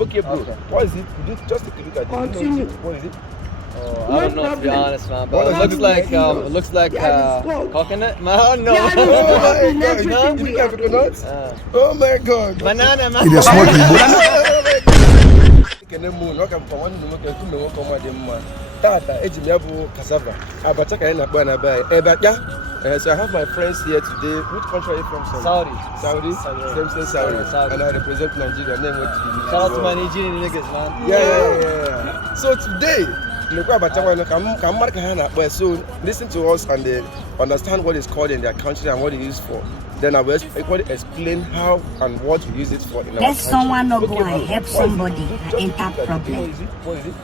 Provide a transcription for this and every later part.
Okay, bro. Okay. What is it? Just take a look at it. Continue. What is it? Oh, I don't know to be honest, man. But it looks like coconut. Man, no. Oh my god! You look like coconut? Oh my god! Banana, man. It is smoking. Tata, casava. So I have my friends here today. Which country are you from? Saudi. Saudi? Same Saudi. And I represent Nigeria. Shout out to my Nigerian niggas, man. Yeah. So today, so listen to us and they understand what it's called in their country and what it is for. Then I will explain how and what we use it for in our country. Someone not go and help somebody in that problem. What is it?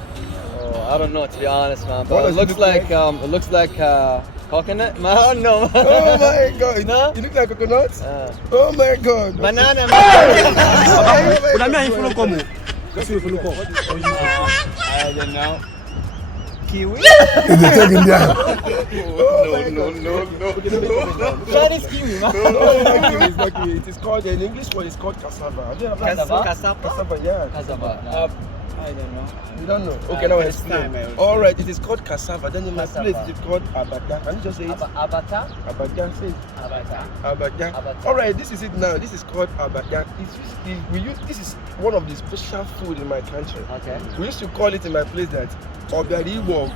Oh, I don't know to be honest, man. But it looks like coconut. Man, no. Oh my god! No? You look like coconut? Oh my god! Banana, man. I don't know. Kiwi? No. Chinese kiwi, man. No, it's not kiwi. It is called, in English word, it's called casava. Cassava, yeah. Cassava. I don't know. You don't know? Okay, now I explain. Alright, it is called cassava. Then in my place, it is called abata. Can you just say it? Abata? Abata, say it. Abata. Alright, this is it now. This is called abata. This is one of the special food in my country. Okay. We used to call it in my place that Obiariwo.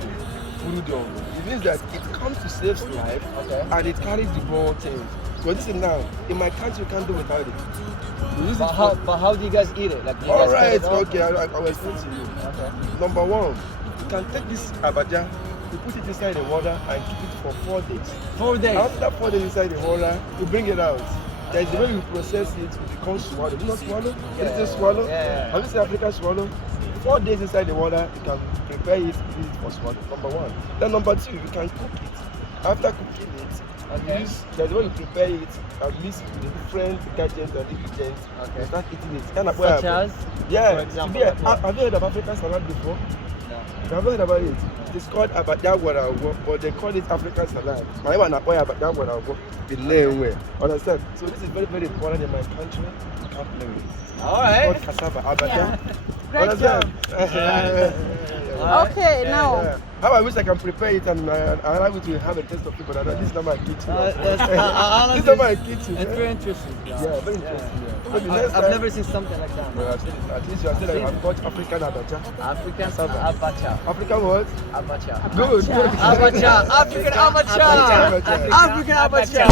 It means that it comes to save life, and it carries the raw things. So this is now, in my country, you can't do without it. But how do you guys eat it? Like, Alright, okay, I will explain to you. Okay. Number one, you can take this abacha, you put it inside the water and keep it for 4 days. 4 days? After 4 days inside the water, you bring it out. There is the way you process it, it becomes swallow. You know swallow? Yeah. Is it swallow? Yeah. Have you seen African swallow? 4 days inside the water, you can prepare it, use it for swallow. Number one. Then number two, you can cook it. After cooking it, there's the way you prepare it and mix it with different detergents and ingredients. Okay. You start eating it. Such as? Yeah. For example, Have you heard of African salad before? No. You haven't heard about it? It's called abadawarawo, but they call it African salad. My one abadawarawo, the name way. Understand? So this is very, very important in my country. You can't play with it. Alright. It's called cassava, abada. Great job. Okay, now. How I wish I can prepare it and allow you to have a taste of it, but this is not my kitchen. This is not my kitchen. It's very interesting. Yeah, very interesting. Yeah. I've never seen something like that. Well, at least you have said I've got African abacha. African abacha. African what? Abacha. Good. Abacha. African abacha. African abacha.